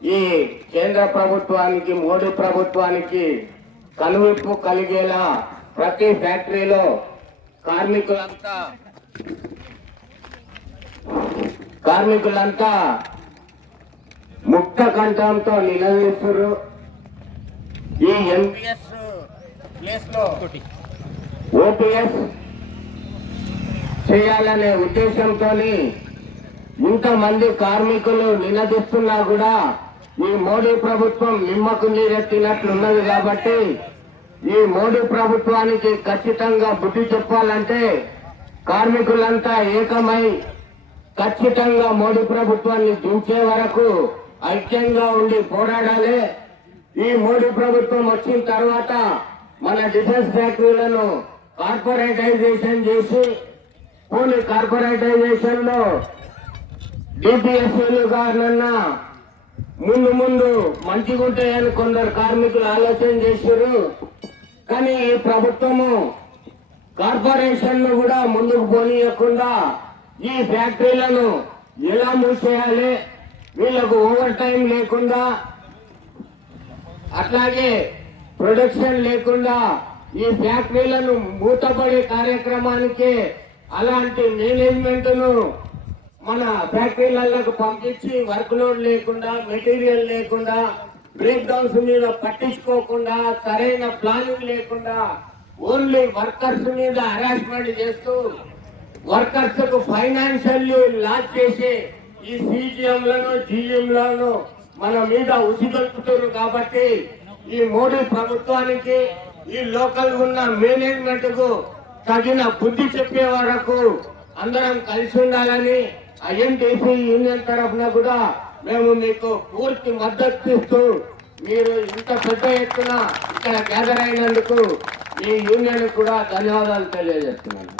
ఈ కేంద్ర ప్రభుత్వానికి మోడీ ప్రభుత్వానికి కనువిప్పు కలిగేలా ప్రతి ఫ్యాక్టరీలో కార్మికులంతా కార్మికులంతా ముక్త కంఠంతో నిలదీస్తున్నారు ఈ ఎంపీఎస్ ప్లేస్లో ఓపీఎస్ చేయాలనే ఉద్దేశంతో ఇంతమంది కార్మికులు నిలదీస్తున్నా కూడా ఈ మోడీ ప్రభుత్వం నిమ్మకు నీరెత్తినట్లున్నది కాబట్టి ఈ మోడీ ప్రభుత్వానికి ఖచ్చితంగా బుద్ధి చెప్పాలంటే కార్మికులంతా ఏకమై ఖచ్చితంగా మోడీ ప్రభుత్వాన్ని దించే వరకు ఐక్యంగా ఉండి పోరాడాలి. ఈ మోడీ ప్రభుత్వం వచ్చిన తర్వాత మన డిఫెన్స్ ఫ్యాక్టరీలను కార్పొరేటైజేషన్ చేసి పోలీ కార్పొరేటైజేషన్లో డిపిఎస్సీలు కారణన్నా ముందు ముందు మంచిగా ఉంటాయని కొందరు కార్మికులు ఆలోచన చేశారు. కానీ ఈ ప్రభుత్వము కార్పొరేషన్ను కూడా ముందుకు పోనీయకుండా ఈ ఫ్యాక్టరీలను ఎలా మూసేయాలి? వీళ్ళకు ఓవర్ టైం లేకుండా అట్లాగే ప్రొడక్షన్ లేకుండా ఈ ఫ్యాక్టరీలను మూతపడే కార్యక్రమానికి అలాంటి మేనేజ్మెంట్ను మన ఫ్యాక్టరీలకు పంపించి వర్క్ లోడ్ లేకుండా మెటీరియల్ లేకుండా బ్రేక్ డౌన్స్ మీద పట్టించుకోకుండా సరైన ప్లానింగ్ లేకుండా ఓన్లీ వర్కర్స్ మీద హరాస్మెంట్ చేస్తూ వర్కర్స్కు ఫైనాన్షియల్లీ లాస్ చేసి ఈ సిజిఎంలను జిఎంలను మన మీద ఉసిగొల్పుతున్నారు కాబట్టి ఈ మోడీ ప్రభుత్వానికి ఈ లోకల్ ఉన్న మేనేజ్మెంట్కు తగిన బుద్ధి చెప్పే వరకు అందరం కలిసి ఉండాలని ఐఎన్టీసీ యూనియన్ తరఫున కూడా మేము మీకు పూర్తి మద్దతు ఇస్తూ మీరు ఇంత పెద్ద ఎత్తున ఇక్కడ గ్యాదర్ అయినందుకు ఈ యూనియన్ కూడా ధన్యవాదాలు తెలియజేస్తున్నాను.